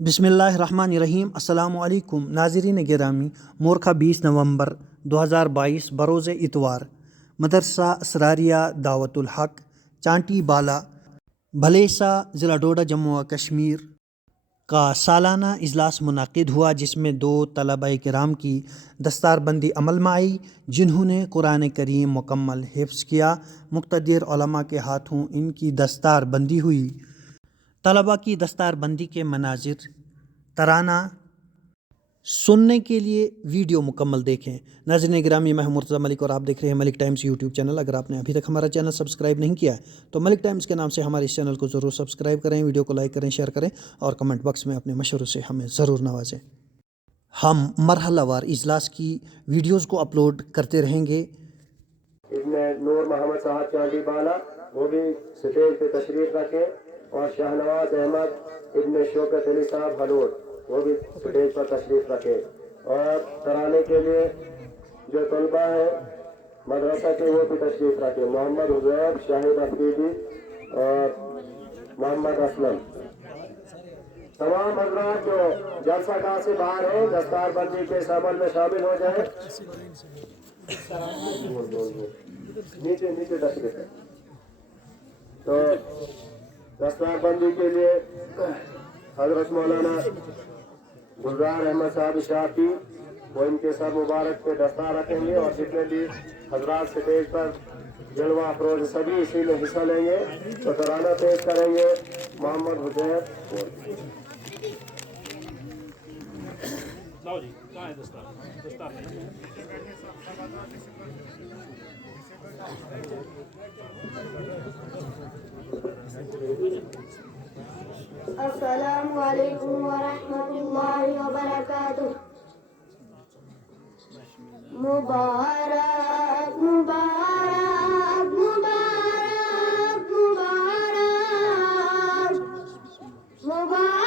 बिस्मिल्लाहिर्रहमानिर्रहीम। अस्सलामु अलैकुम नाज़रीन गिरामी। मोरखा 20 नवंबर 2022 बरोज़ इतवार मदरसा असरारिया दावतुल हक चांटी बाला भलेसा ज़िला डोडा जम्मू व कश्मीर का सालाना इजलास मुनाकिद हुआ, जिसमें 2 तलबा किराम की दस्तारबंदी अमल में आई जिन्होंने कुरान करीम मुकम्मल हिफ्ज़ किया। मुक़्तदर उलमा के हाथों इनकी दस्तारबंदी हुई। तलबा की दस्तारबंदी के मनाजिर तराना सुनने के लिए वीडियो मुकम्मल देखें। नाज़रीन गिरामी, मैं मुर्तज़ा मलिक और आप देख रहे हैं मलिक टाइम्स यूट्यूब चैनल। अगर आपने अभी तक हमारा चैनल सब्सक्राइब नहीं किया है तो मलिक टाइम्स के नाम से हमारे इस चैनल को ज़रूर सब्सक्राइब करें, वीडियो को लाइक करें, शेयर करें और कमेंट बॉक्स में अपने मशवरों से हमें ज़रूर नवाजें। हम मरहलावार इजलास की वीडियोज़ को अपलोड करते रहेंगे। इब्न नूर मोहम्मद साहब चांटी बाला वो भी स्टेज पे तशरीफ रखे और शाहनवाज अहमद इब्न शौकत अली साहब हलोट वो भी स्टेज पर तशरीफ रखे। और तराने के लिए जो तलबा है मदरसा के वो भी तशरीफ रखे। मोहम्मद हुजैर, शाहिद अफरीदी और मोहम्मद असलम। तमाम हजरात जो जलसा गाह से बाहर है दस्तारबंदी के इस अमल में शामिल हो जाए। नीचे नीचे तशरीफ है। तो दस्तारबंदी के लिए हजरत मौलाना गुलजार अहमद साहब शाफी वो इनके सर मुबारक पे दस्तार रखेंगे और जितने भी हजरात स्टेज पर जलवा अफरोज सभी इसी में हिस्सा लेंगे। तो तराना पेश करेंगे मोहम्मद हुसैन। अस्सलामु अलैकुम व रहमतुल्लाहि व बरकातुहू। मुबारक मुबारक मुबारक मुबारक मुबारक